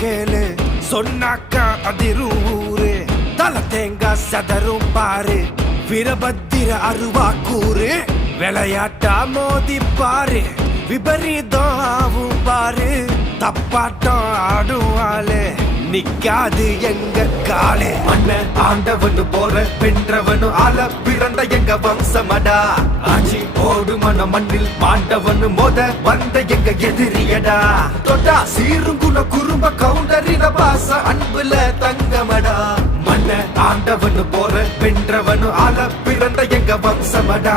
கேளு. சொன்னாக்கா அதிரும் ஊரு தல தேங்காய் சதரும் பாரு. வீரபத்திர அருவா கூறு விளையாட்டா மோதி பாரு. விபரீதம் ஆவும் பாரு. தப்பாட்டம் ஆடும் ஆளு நிக்காது எங்க காலே. மன்ன ஆண்டவனு போற வென்றவனு ஆள பிறந்த எங்க வம்சமடா. ஆட்சி ஓடு மன மண்ணில் மாண்டவனு மோத வந்த எங்க எதிரியடா. தொட்டா சீருங்குல குறும்ப கவுண்டரின பாச அன்புல தங்கமடா. மண்ண ஆண்டவனு போற வென்றவனு ஆள பிறந்த எங்க வம்சமடா.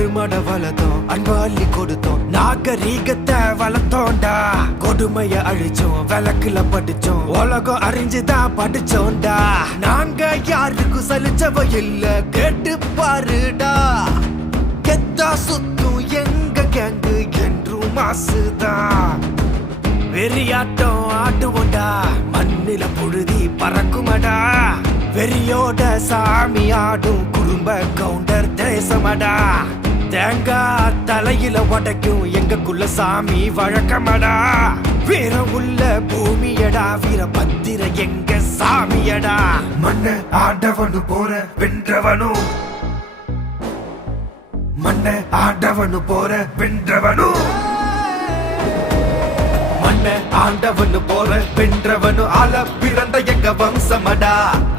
ஆடுமட வளர்த்தோம் அன்பாள்ளி கொடுத்தோம். நாகரீகத்தை வளர்த்தோண்டா கொடுமைய அழிச்சோம் விளக்குல படிச்சோம் உலகம் அறிஞ்சுதான் படிச்சோம்டா நாங்க யாருக்கும் சலிச்சவ இல்ல கேட்டு பாருடா. கெத்தா சுத்தும் எங்க கேங்கு என்றும் மாசுதான் வெறியாட்டம் ஆட்டுவோண்டா மண்ணில புழுதி பறக்குமடா. வெறியோட சாமி ஆடும் குடும்ப கவுண்டர் தேசமடா. தேங்காய் தலையில உடைக்கும் எங்கக்குள்ள சாமி வழக்கமடா. வீர உள்ள பூமியடா வீர பத்திர எங்க சாமியடா. மண்ண ஆண்டவனு போற வென்றவனும் மண்ண ஆண்டவனு போற வென்றவனும். மண்ண ஆண்டவனு போற வென்றவனு அல பிறந்த எங்க வம்சமடா?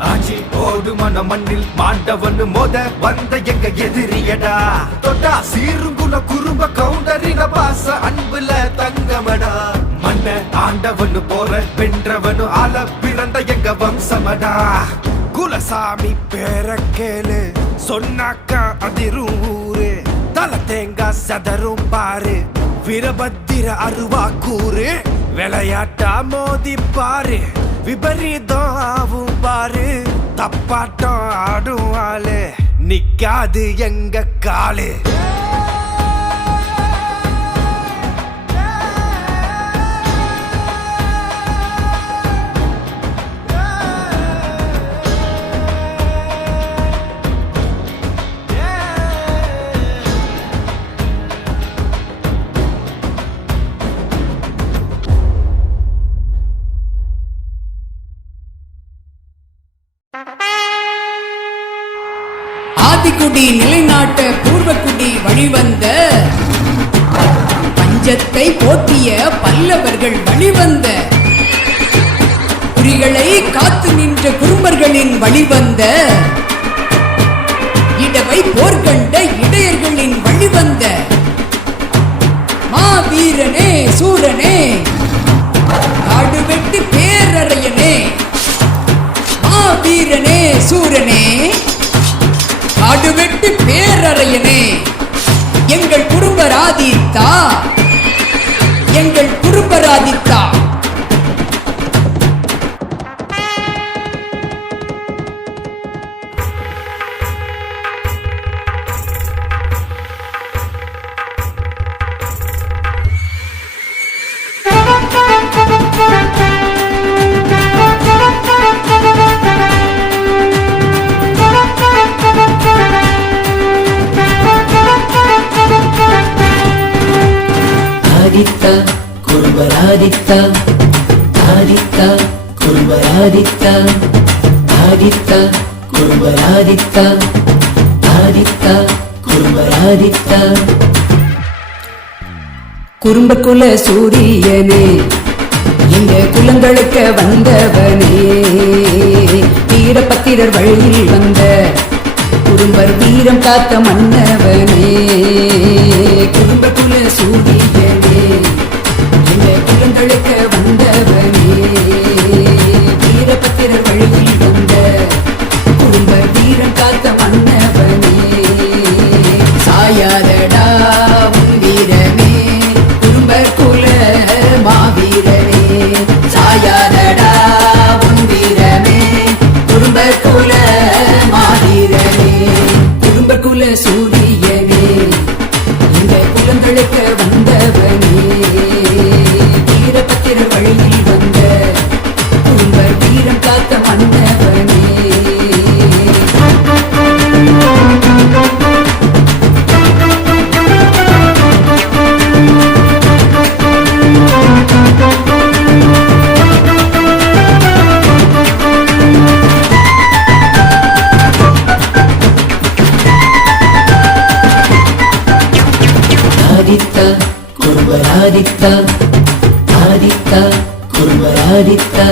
ஆட்சி ஓடு மன மண்ணில் மாண்டவனு மோத வந்த எங்க எதிரியடா? தொட்டா சீருங்குல குறும்ப கவுண்டரின பாச அன்புல தங்கமடா? மண்ண ஆண்டவனு போற வென்றவனு அல பிறந்த எங்க வம்சமடா? குலசாமி பேர கேளு சொன்னாக்கா அதிரும் ஊரு தலை தேங்காய் சதரும் பாரு. வீரபத்திர அருவா கூறு விளையாட்டா மோதி பாரு. விபரீதம் ஆவும் பாரு. தப்பாட்டம் ஆடும் ஆளு. நிக்காது எங்க காலு. ஆதிக்குடி நிலைநாட்ட பூர்வக்குடி வழிவந்த பஞ்சத்தை போற்றிய பல்லவர்கள் வழிவந்த குறிகளை காத்து நின்ற குறும்பர்களின் வழிவந்த ஆதித்தா ஆதித்தா குருபராதித்தா ஆதித்தா குருபராதித்தா ஆதித்தா குருபராதித்தா குறும்ப குல சூரியனே இந்த குலங்களுக்க வந்தவனே. வீரபத்திரர் வழியில் வந்த குறும்பர் வீரம் காத்த மன்னவனே. குறும்ப குல சூரியன் குருபராதித்தா ஆதித்தா குருபராதித்தா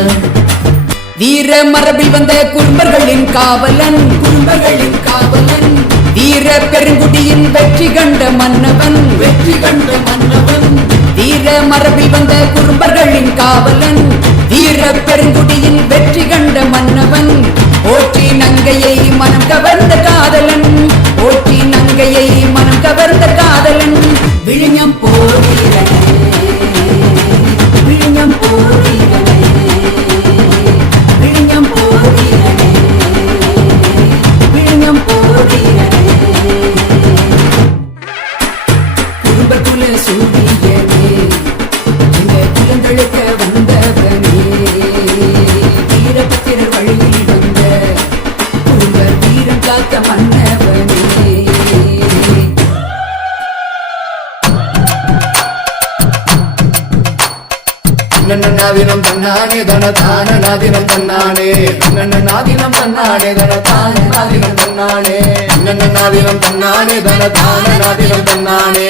வீர மரபில் வந்த குறும்பர்களின் காவலன் குறும்பர்களின் காவலன். வீர பெருங்குடியின் வெற்றி கண்ட மன்னவன் வெற்றி கண்ட மன்னவன். வீர மரபில் வந்த குறும்பர்களின் காவலன் வீர பெருங்குடியின் வெற்றி கண்ட நாதினம் தன்னானே தன தான நாதினம் தன்னானே நாதினம் தன்னானே தன தான நாதினம் தன்னானே நாதினம் தன்னானே தன தான நாதினம் தன்னானே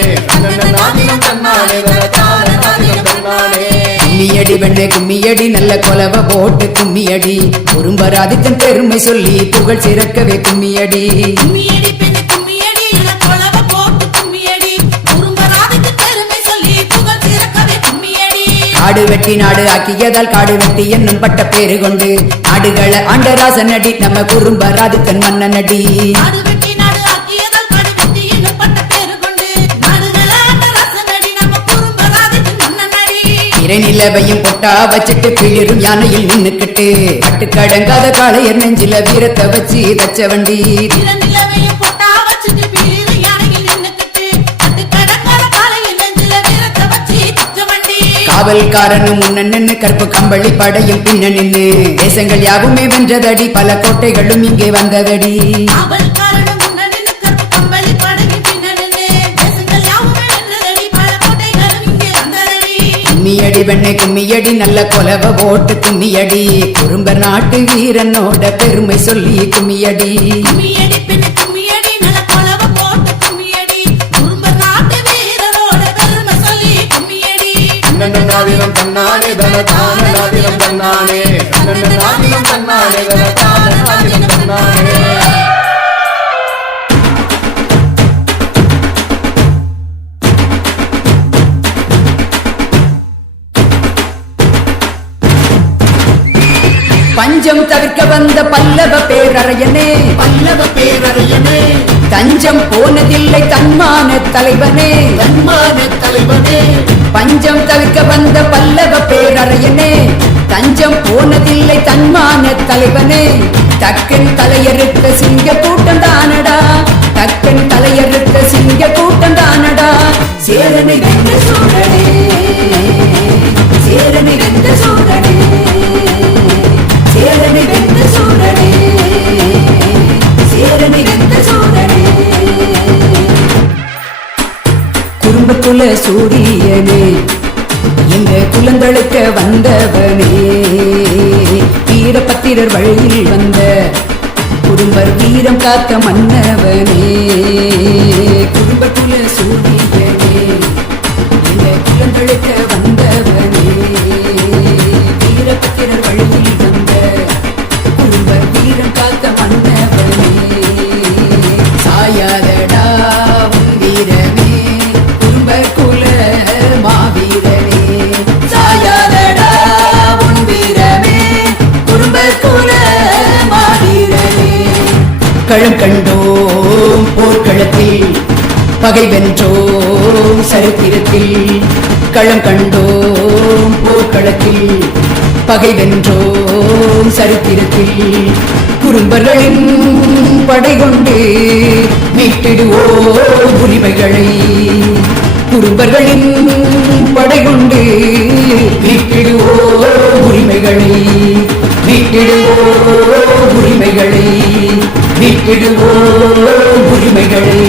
நாதினம் தன்னானே தன தான நாதினம் தன்னானே. கும்மியடி வெண்ணை கும்மியடி நல்ல கொலவ போட்டு கும்மியடி. குறும்பராதித்தன் பெருமை சொல்லி புகழ் சிறக்கவே கும்மியடி கும்மியடி. காடு வெட்டி நாடு ஆக்கியதால் காடு வெட்டி என்னும் பட்ட பேரு கொண்டு நாடுகளை ஆண்டராசன் அடி நம்ம நாடு ஆக்கியதால் காடு வெட்டி என்னும் பட்ட வச்சிட்டு கிளிரும் யானையில் நின்னுக்கிட்டு கட்டுக்கடங்காத காளையர் நெஞ்சில வீரத்தை வச்சு தச்ச வண்டி. வண்டி காவல்காரனும் முன்ன நின்னு கற்பு கம்பளி படையும் பின்ன நின்னு. தேசங்கள் யாவுமே வென்றதடி பல கோட்டைகளும் இங்கே வந்ததடி. கும்மியடி வெண்ணை கும்மியடி நல்ல கொலவ ஓட்டு கும்மியடி. குறும்பர் நாட்டு வீரனோட பெருமை சொல்லி கும்மியடி. நாதினம் தன்னானே தனதான தான தன்னானே தன்னானே நாதினம் தன்னானே தனதான தான தன்னானே பஞ்சம் தவிர்க்க வந்த பல்லவ பேரறையனே. பல்லவ பேரறியனே. தஞ்சம் போனதில்லை தன்மான தலைவனே. தன்மான தலைவனே. பஞ்சம் தவிர்க்க வந்த பல்லவ பேரறையனே. தஞ்சம் போனதில்லை தன்மான தலைவனே. தக்கன் தலையறுத்த சிங்க கூட்டம் தானடா. தக்கன் தலையறுத்த சிங்க கூட்டம் தானடா. சேரனை சூரியனே இந்த குலந்தழுக்க வந்தவனே. வீரபத்திரர் வழியில் வந்த குடும்பர் வீரம் காத்த மன்னவனே. குடும்பத்துல சூரிய களம் கண்டோம் போர்க்களத்தில் பகை வென்றோம் சரித்திரத்தில் களம் கண்டோம் போர்க்களத்தில் பகை வென்றோம் சரித்திரத்தில் குறும்பர்களின் படை கொண்டு மீட்டிடுவோ உரிமைகளை. குறும்பர்களின் படை கொண்டு மீட்டிடுவோ உரிமைகளை. மீட்டிடுவோ உரிமைகளை. விடுவோம் புதுமைகளை